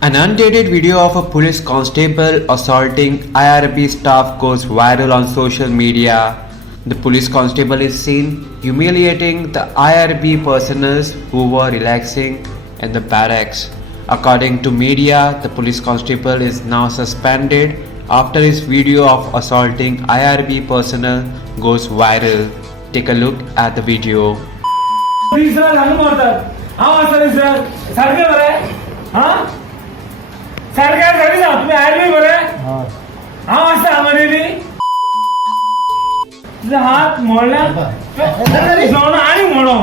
An undated video of a police constable assaulting IRB staff goes viral on social media. The police constable is seen humiliating the IRB personnel who were relaxing in the barracks. According to media, the police constable is now suspended after his video of assaulting IRB personnel goes viral. Take a look at the video. सरकारसाठी ना तुम्ही army बरं हा वाजता आम्हाला तुझा हात मोडला आणि म्हणो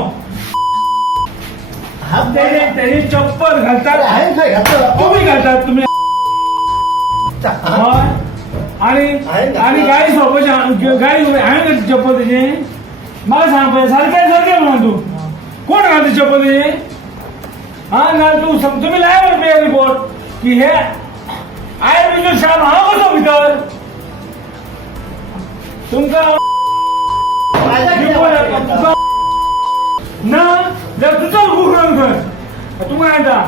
त्याची चप्पल घालतात तुम्ही घालतात तुम्ही आणि गाडी सोबत गाडी आहे चप्पल त्याची मला सांग सारखे म्हणा तू कोण घालते चप्पल त्याची हा ना तू तुम्ही लाय रिपोर्ट की हे आयुर्वेद शाळा हा कसं भितर तुमचा ना जर तुझं तुम्ही आता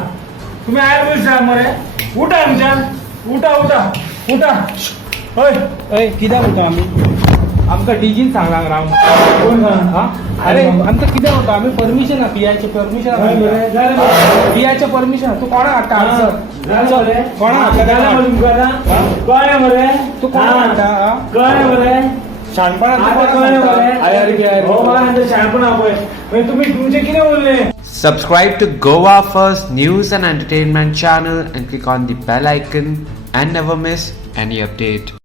तुम्ही आयुर्वेद शाळा मध्ये उठा आमच्या उठा होय कित्याक होतो आम्ही आमका डीजीन सांगला राव कोण अरे आमचं किती होतं आम्ही परमिशन पियाचे परमिशन पियाच्या परमिशन तू कोणा हाडटा कोणा तू कोणा हाडटा तुम्ही तुमचे किती बोलले. Subscribe to Goa First News and Entertainment channel and click on the bell icon and never miss any update.